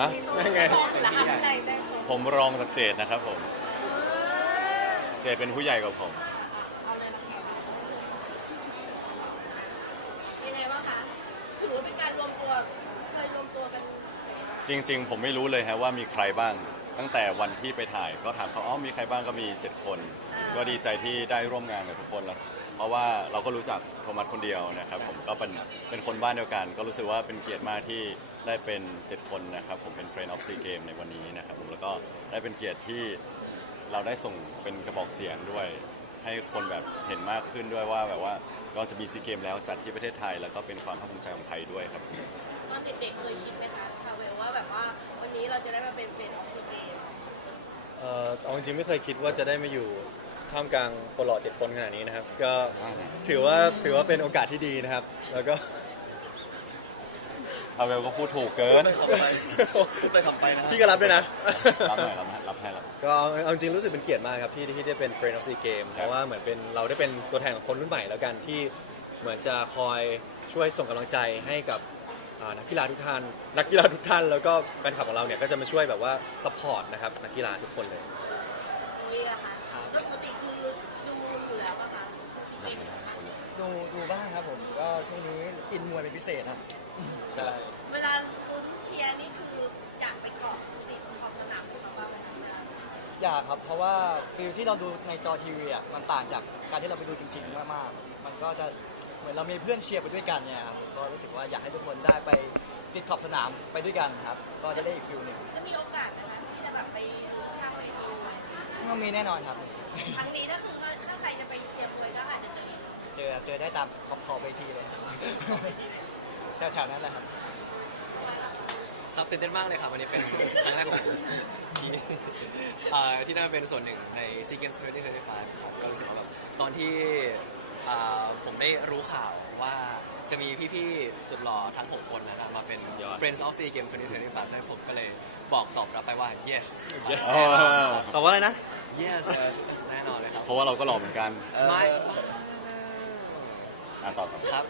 ฮะนั่นไงแล้วค่ะข้างในได้ครบผมรองจากเจดนะครับผม เจดเป็นผู้ใหญ่กว่าผม เอาเลยนะคะยังไงบ้างคะถือว่าเป็นการรวมตัวเคยรวมตัวกันจริง ๆ ผมไม่รู้เลยฮะว่ามีใครบ้าง ตั้งแต่วันที่ไปถ่ายก็ถามเขาอ๋อมีใครบ้างก็มี 7 คน ก็ดีใจที่ได้ร่วมงานกับทุกคนแล้ว เพราะว่าเราก็รู้จักโทมัสคนเดียวนะครับ ผมก็เป็นเป็นคนบ้านเดียวกัน ก็รู้สึกว่าเป็นเกียรติมากที่ได้เป็น 7 คนนะครับผมเป็น Friend of Sea Game ในวันนี้นะครับผมแล้วก็ได้เป็นเกียรติที่เราได้ส่งเป็นกระบอกเสียงด้วย ให้คนแบบเห็นมากขึ้นด้วยว่าแบบว่าก็จะมีซีเกมแล้วจัดที่ประเทศไทย แล้วก็เป็นความภาคภูมิใจของไทยด้วยครับ ตอนเด็กๆเคยคิดไหมคะคาเวลว่าแบบว่าวันนี้เราจะได้มาเป็นเฟรนด์ออฟเกมเอ่อเอาจริงๆไม่เคยคิดว่าจะได้มาอยู่ ท่ามกลางโปรหลอดเจ็ดคนขนาดนี้นะครับ ก็ถือว่าถือว่าเป็นโอกาสที่ดีนะครับ แล้วก็พาเวลก็พูดถูกเกินไปขับไปนะพี่ก็รับด้วยนะ รับหน่อยรับให้รับให้รับก็เอาจริงๆรู้สึกเป็นเกียรติมากครับที่ที่ได้เป็น Friend of Sea Game เพราะว่าเหมือนเป็นเราได้เป็นตัวแทนของคนรุ่นใหม่แล้วกันที่เหมือนจะคอยช่วยส่งกำลังใจให้กับอ่านักกีฬาทุกท่าน นักกีฬาทุกท่าน แล้วก็แฟนคลับของเราเนี่ยก็จะมาช่วยแบบว่าซัพพอร์ตนะครับนักกีฬาทุกคนเลย นี่อะค่ะแล้วปกติคือดูอยู่แล้วป่ะคะเด็ก ดูดูบ้างครับผมก็ช่วงนี้อินมวย เป็นพิเศษครับใช่เวลาลุ้นเชียร์นี่คืออยากไปเกาะติดขอบสนามของเราบ้างไหมคะอยากครับ เพราะว่าฟิลที่เราดูในจอทีวีอะมันต่างจากการที่เราไปดูจริงๆมากๆมันก็จะเหมือนเรามีเพื่อนเชียร์ไปด้วยกันเนี่ยครับก็รู้สึกว่าอยากให้ทุกคนได้ไปติดขอบสนามไปด้วยกันครับ ก็จะได้อีกฟิลหนึ่งจะมีโอกาสไหมคะที่จะแบบไปดูข้างเวทีก็มีแน่นอนครับ ครั้งนี้ถ้าคือถ้าใครจะไปเชียร์มวยก็อาจจะเจอเจอเจอได้ตามขอบขอบเวทีเลย แถวๆนั้นแหละครับ ครับตื่นเต้นมากเลยครับวันนี้เป็นครั้งแรกของผมที่เอ่อที่ได้มาเป็นส่วนหนึ่งใน SEA Games 2025ครับก็รู้สึกว่าแบบตอนที่เอ่อผมได้รู้ข่าวว่าจะมีพี่ๆ สุดหล่อทั้ง 6 คนนะครับมาเป็น ยอด Friends of SEA Games 2025แล้วผมก็เลยบอกตอบรับไปว่า yes อ๋อตอบว่าอะไรนะ yes แน่นอนเลยครับเพราะว่าเราก็หล่อเหมือนกันไม่อะต่อต่อครับ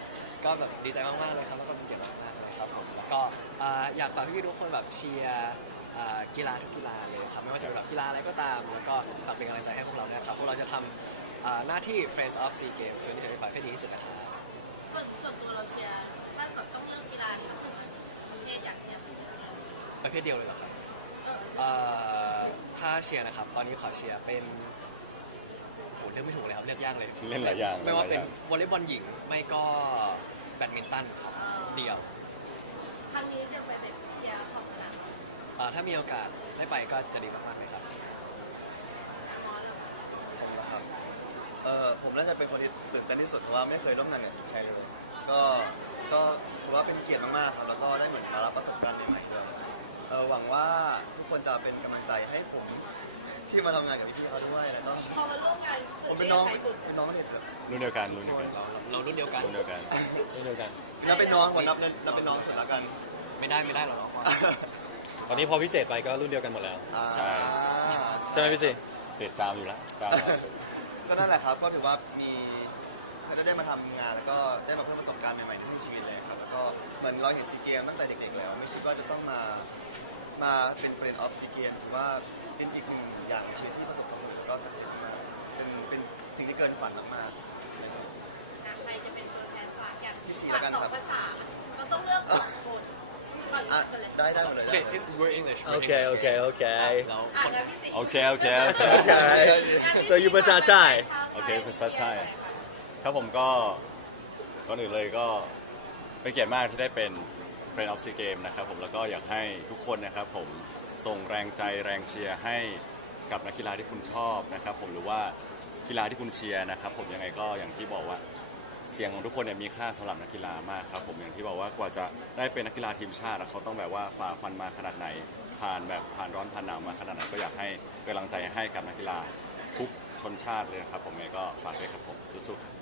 ก็แบบดีใจมากๆเลยครับแล้วก็เป็นเกียรติมากๆเลยครับผมแล้วก็เอ่ออยากฝากพี่ๆทุกคนแบบเชียร์เอ่อกีฬาทุกกีฬาเลยครับไม่ว่าจะเป็นแบบกีฬาอะไรก็ตาม แล้วก็ฝากเป็นกำลังใจให้พวกเรานะครับพวกเราจะทำเอ่อหน้าที่ Friends of Sea Games 2025ให้ดีที่สุดนะครับส่วนส่วนตัวเราเชียร์ถ้าแบบต้องเลือกกีฬาที่มันประเทศอยากเชียร์ประเภทเดียวเลยเหรอครับเอ่อถ้าเชียร์นะครับ ตอนนี้ขอเชียร์เป็นโหเลือกไม่ถูกเลยครับเลือกยากเลย เล่นหลายอย่างไม่ว่าเป็นหลยอย่งวอลเลย์บอลหญิงไม่ก็ แบดมินตันครับเดียวครั้งนี้จะไปเป็นเชียร์ขอบสนามเอ่อถ้ามีโอกาสได้ไปก็จะดีมากๆเลยครับ มอนแล้วครับเออผมน่าจะเป็นคนที่ตื่นเต้นที่สุดเพราะว่าไม่เคยร่วมงานกับใครเลย ก็ก็ถือว่าเป็นเกียรติมากๆครับแล้วก็ได้เหมือนมารับประสบการณ์ใหม่ๆด้วย เออหวังว่าทุกคนจะเป็นกำลังใจให้ผมที่มาทำงานกับพี่ๆเขาด้วยแล้วก็พอมาร่วมงานผมเป็นน้องใครสุดเป็นน้องเด็กแบบรุ่นเดียวกันรุ่นเดียวกันเรารุ่นเดียวกันรุ่นเดียวกันเช่นเดียวกันนับเป็นน้องก่อนนับนับเป็นน้องเสร็จแล้วกัน ไม่ได้ไม่ได้หรอกตอนนี้พอพี่เจตไปก็รุ่นเดียวกันหมดแล้วอ่าใช่ใช่ไหมพี่ซีเจ็ดจามอยู่แล้วจามแล้วก็นั่นแหละครับก็ถือว่ามีก็ได้มาทำงานแล้วก็ได้มาเพิ่มประสบการณ์ใหม่ๆในชีวิต ก็เหมือนเราเห็นซีเกมตั้งแต่เด็กๆแล้วไม่คิดว่าจะต้องมามาเป็นเฟรนด์ออฟซีเกมถือว่าเป็นอีกหนึ่งอย่างในชีวิตที่ประสบความสำเร็จแล้วก็สักเซสมากเป็นเป็นสิ่งที่เกินฝันมากๆใครจะเป็นตัวแทนฝากอยากพี่ซีฝากแล้วกันสองครับภาษาเราต้องเลือกสองคนก่อนอะกันเลยได้ได้หมดเลยโอเคที่ we're English โอเคโอเคโอเคแล้วอะงั้นพี่ซีโอเคโอเคโอเคโอเค so you ภาษาไทย โอเคภาษาไทย ครับผมก็ก่อนอื่นเลยก็ เป็นเกียรติมากที่ได้เป็น Friend of Sea Game นะครับผมแล้วก็อยากให้ทุกคนนะครับผมส่งแรงใจแรงเชียร์ให้กับนักกีฬาที่คุณชอบนะครับผมหรือว่ากีฬาที่คุณเชียร์นะครับผมยังไงก็อย่างที่บอกว่าเสียงของทุกคนเนี่ยมีค่าสำหรับนักกีฬามากครับผมอย่างที่บอกว่ากว่าจะได้เป็นนักกีฬาทีมชาติเขาต้องแบบว่าฝ่าฟันมาขนาดไหน ผ่านแบบผ่านร้อนผ่านหนาวมาขนาดไหนก็อยากให้เป็นกำลังใจให้กับนักกีฬาทุกชนชาติเลยนะครับผมยังไงก็ฝากด้วยครับผมสู้ๆครับ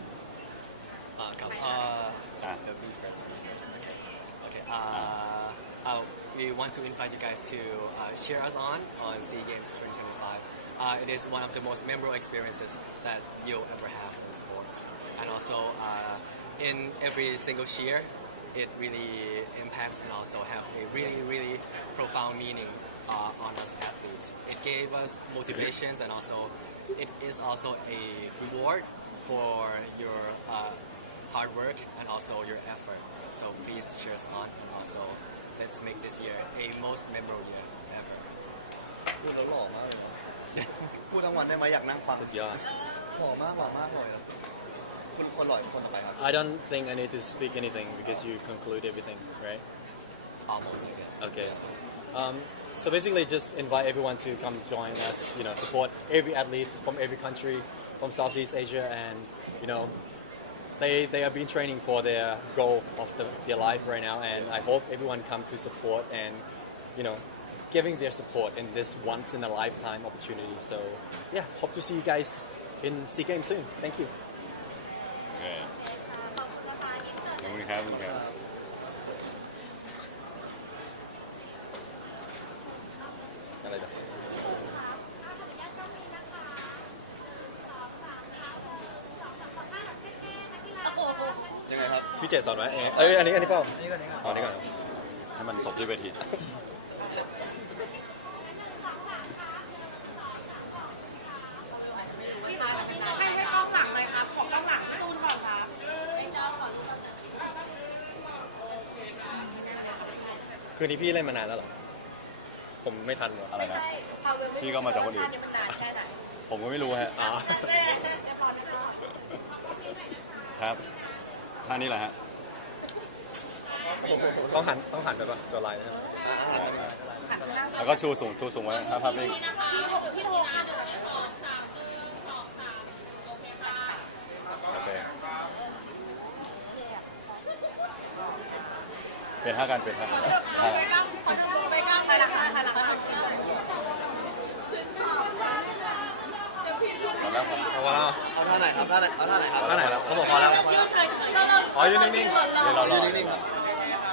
Uh, ah. uh, me first, me first. Okay. Okay. Uh, uh, we want to invite you guys to uh, cheer us on on SEA Games 2025. Uh, it is one of the most memorable experiences that you'll ever have in sports. And also, uh, in every single cheer, it really impacts and also have a really, really profound meaning uh, on us athletes. It gave us motivations and also it is also a reward for your uh, hard work and also your effort. So please cheer us on and also let's make this year a most memorable year ever. พูดแล้วหล่อมากเลยพูดทั้งวันได้ไหมอยากนั่งฟัง สุดยอด หล่อมากหล่อมากเลยครับคุณคนหล่ออีกคนต่อไปครับ I don't think I need to speak anything because you conclude everything right Almost, I guess. Okay. Um, so basically, just invite everyone to come join us. You know, support every athlete from every country, from Southeast Asia, and you know, they, they have been training for their goal of the, their life right now, and I hope everyone comes to support and, you know, giving their support in this once in a lifetime opportunity. So, yeah, hope to see you guys in Sea Games soon. Thank you. We have, we have. พี่เจสอนไว้เอ้ยเอ้ยอันนี้อันนี้เปล่าอันนี้ก่อนนี้ก่อนอ๋ออันนี้ก่อนให้มันจบที่เวทีให้ให้กล้องหลังเลยครับ ของกล้องหลังตูนก่อนครับไม่เจอขอรูปคืนนี้พี่เล่นมานานแล้วเหรอผมไม่ทันว่ะอะไรนะใช่พาเวลไม่พี่ก็มาจากคนอื่นว่ท่มันนานแค่ไหนผมก็ไม่รู้ฮะอ๋อแน่แน่พอแน่นอนครับ ท่านี้แหละฮะต้องหันต้องหันไปปะจอไลน์ใช่ไหมแล้วก็ชูสูงชูสูงไว้ถ้าภาพนิ่งพี่หกพี่หกนะหนึ่งสองสามหนึ่งสองสามโอเคค่ะโอเคเปลี่ยนท่ากันเปลี่ยนท่ากันเปลี่ยนท่ากันไปกล้องขอดูไปกล้องไปหลังไปหลังขึ้นสองล้านเดี๋ยวพี่ดูหมดแล้วครับเอาว่าแล้วเอาท่าไหนครับท่าไหนเอาท่าไหนครับท่าไหนแล้วเขาบอกพอแล้ว อ๋อยืนนิ่งๆเราเดี๋ยวเรารอ นิ่งๆครับ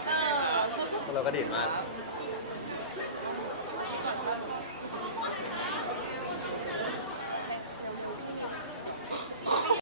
เออเราก็ดีดมากเ